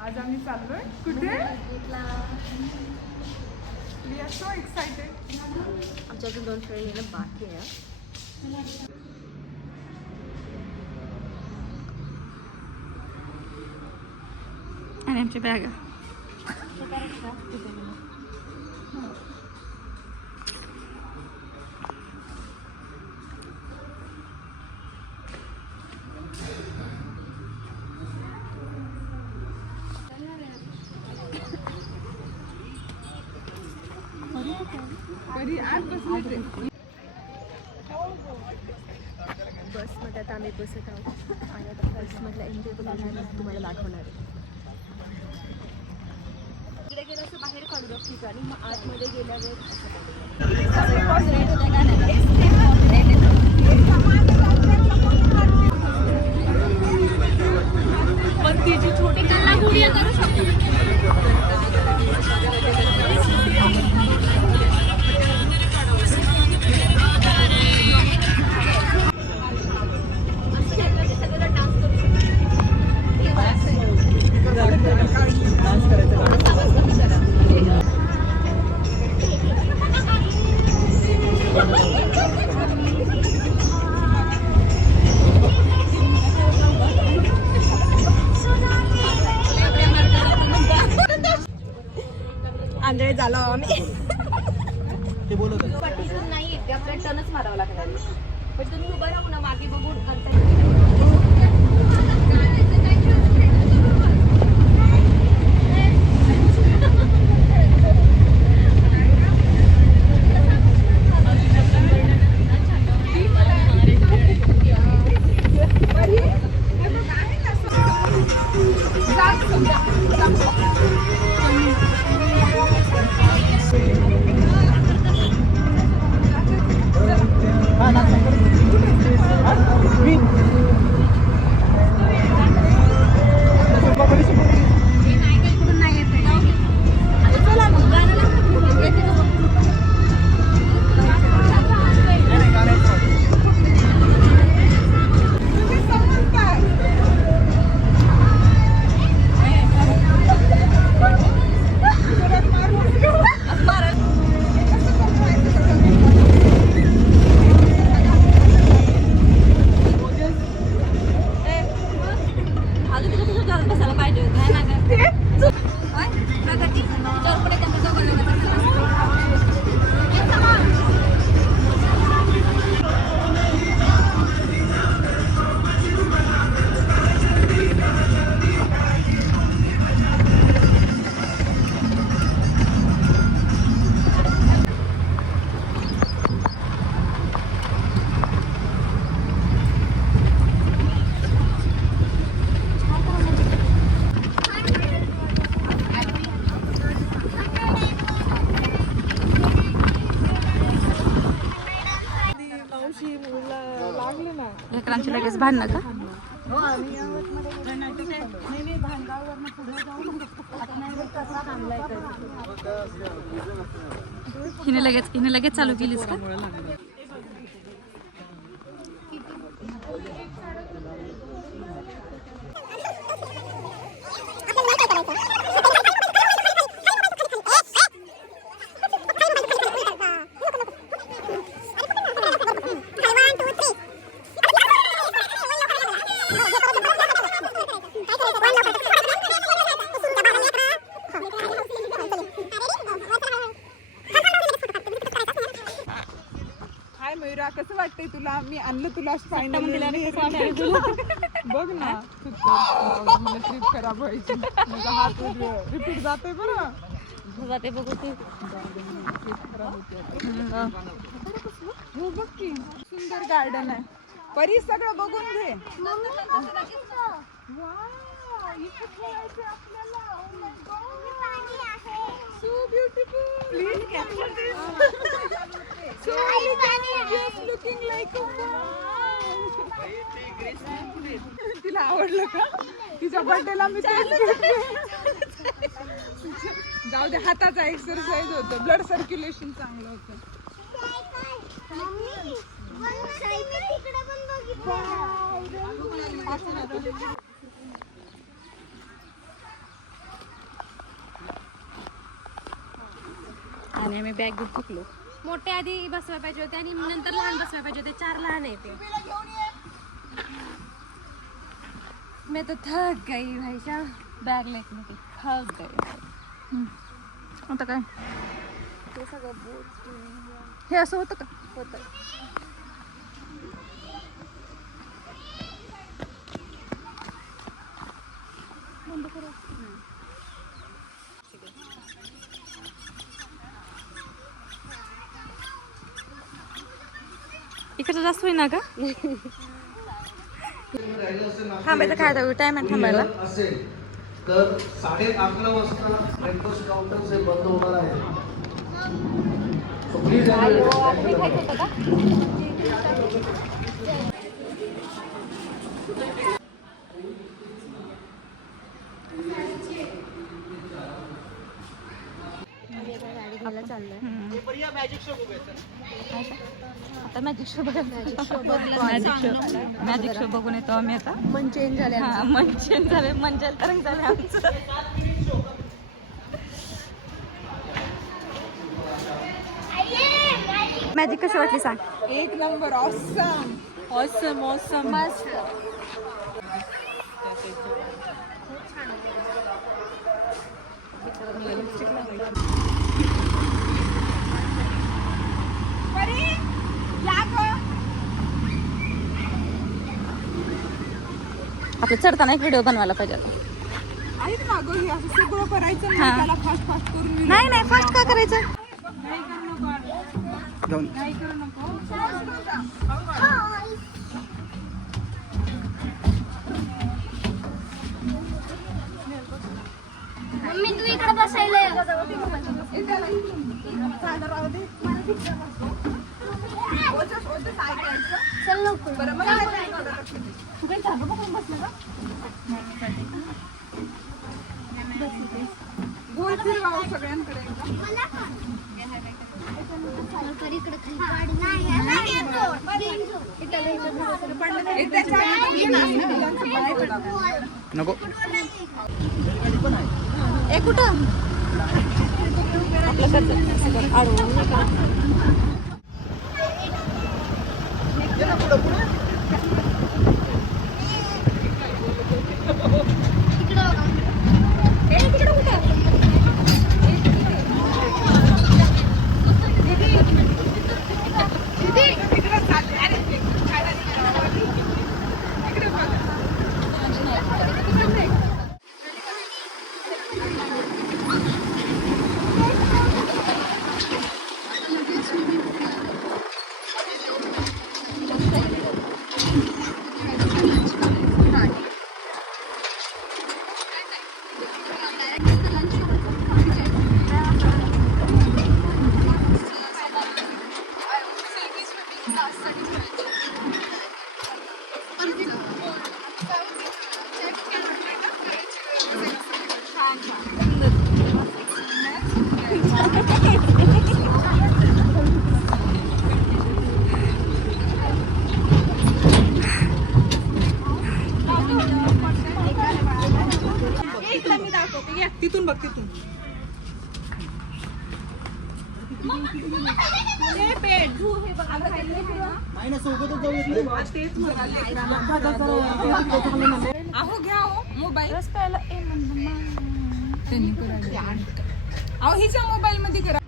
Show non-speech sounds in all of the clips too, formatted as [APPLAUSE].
आज आम्ही चाललोय. कुठे? वी आर सो एक्साइटेड आमच्या अजून दोन ट्रेन येणं बाकी आहे. आणि आमच्या बॅगा. कधी [LAUGHS] बसमध्ये आता आम्ही बसत आहोत. आणि आता बसमधला एन्जॉय तुम्हाला तुम्हाला दाखवणार आहे. इकडे गेलं असं बाहेर काढू ठिकाणी मग आतमध्ये गेल्यावर आंधळे झालो आम्ही. पटीतून नाही येते आपल्याला टर्नच मारावं लागणार पण तुम्ही उभं राहू ना मागे बघून लगेच भांडणं का? हिने लगेच हिने लगेच चालू केलीस का? वाटतंय तुला? मी आणलं तुला फायनल बघ ना ट्रिप खराब व्हायची माझा हात रिपीट जातोय बरं. जाते बघू तू. हो बघ की. सुंदर गार्डन आहे. परी सगळं बघून घे. Wow, इथे तुला आवडलं का? तिच्या बर्थडेला मी जाऊ दे हाताचा एक्सरसाइज होतो. ब्लड सर्क्युलेशन चांगलं होतं. आणि आम्ही बॅग घेऊन चुकलो मोठे आधी बसवायला पाहिजे होते आणि नंतर लहान बसवायला पाहिजे होते. चार लहान आहे ते. मैं तो थक गई भाई साहब। बॅग लेट की थक गई आता काय ते सगळं बोट हे। असं होतं का होतं। इकडचं जास्त होईना का? [LAUGHS] थांबायचं काय आता टाइम आहे थांबायला. असेल. तर साडे अकरा वाजता ब्रेकफास्ट काउंटर हे बंद होणार आहे. घ्यायला चाललोय. आता मॅजिक शो बघायला मॅजिक शो मॅजिक शो बघून येतो आम्ही आता. मन चेंज झाले हा मन चेंज झाले. मन जलतरंग झाले आमचं. मॅजिक कशी वाटली सांग. एक नंबर. ऑसम ऑसम ऑसम मस्त. आपलं चढताना एक व्हिडिओ बनवायला पाहिजे आता. ऐक ना गं असं सगळं करायचं. ना त्याला फास्ट फास्ट करून video नाही नाही फास्ट का करायचं? नाही करू नको नाही करू नको. मम्मी तू इकडे बसायला ये. चल लवकर. बरं मग? तू काय झाडू पकडून बसला का? गोल फिरवावं सगळ्यांकडे एकदा. एकदा चार मिनिटं मुलांचं पाय पडावं. ए कुठं? आपलं करतं मी दाखवते. या, तिथून बघ तिथून. हे. अहो घ्या हो मोबाईल. करायला. अहो हिच्या मोबाईल मध्ये करा.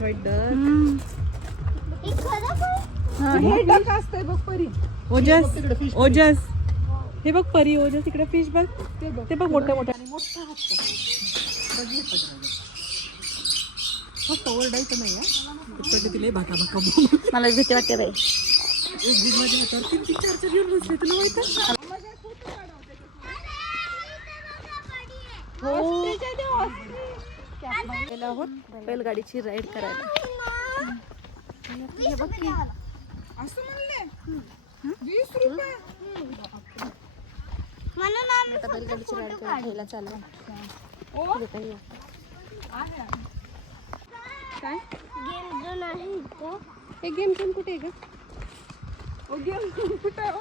व्हाईट व्हाईट डक हे. डक असतंय बघ परी. ओजस ओजस. हे बघ परी ओजस इकडे फिश बघ. ते बघ मोठं मोठं. आणि मोठा फक्त ओरडायचं नाही हा? तिला भाका भाका बोल. मला भीती वाटते बाई. एक माझ्या हातावर. तीन तीन चार चार येऊन बसले तुला माहिती गेलो आहोत बैलगाडीची राईड करायला आता बैलगाडीची गाडी घ्यायला चालू काय? गेम इथं. हे गेम झोन कुठे आहे का ओ गेम कुठे आहे हो?